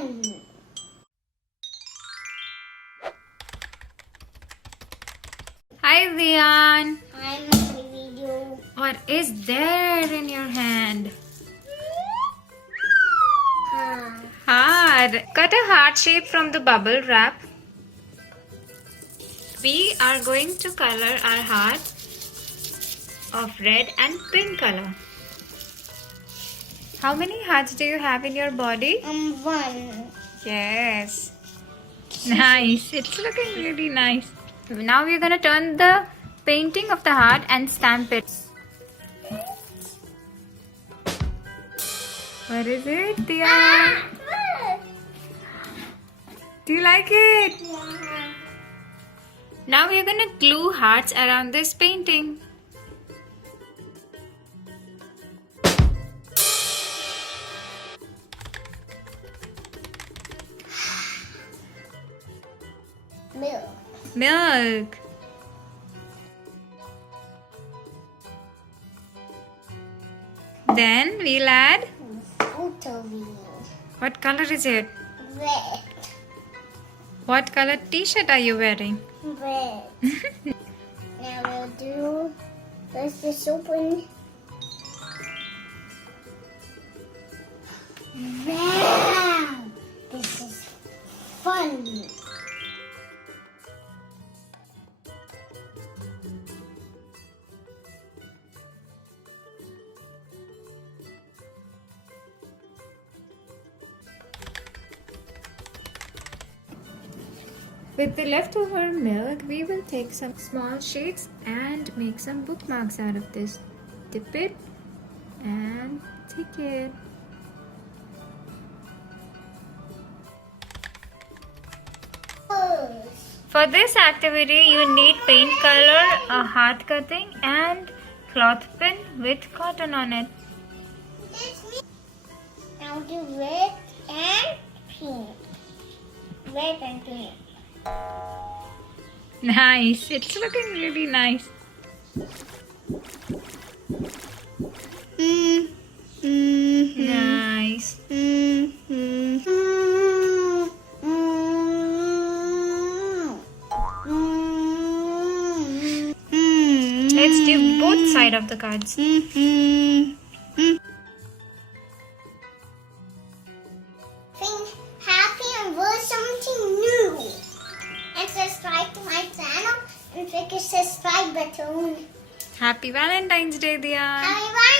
fun. Hi Diyan. I'm in the video. What is there in your hand? Heart. Cut a heart shape from the bubble wrap. We are going to color our heart of red and pink color. How many hearts do you have in your body? One. Yes. Nice. It's looking really nice. Now we're gonna turn the painting of the heart and stamp it. What is it, Diyan? Do you like it? Yeah. Now we're gonna glue hearts around this painting. Milk. Milk. Then we'll add. Photo video. What color is it? Red. What color t-shirt are you wearing? Red. Now we'll do. Let's just open. Wow! This is fun. With the leftover milk, we will take some small sheets and make some bookmarks out of this. Dip it and take it. For this activity, you need paint color, a heart cutting and cloth pin with cotton on it. Now do red and pink. Red and pink. Nice. It's looking really nice. Nice. Let's do both sides of the cards. Think happy and learn something new. And subscribe to my channel and click the subscribe button. Happy Valentine's Day, Diyan. Happy Valentine's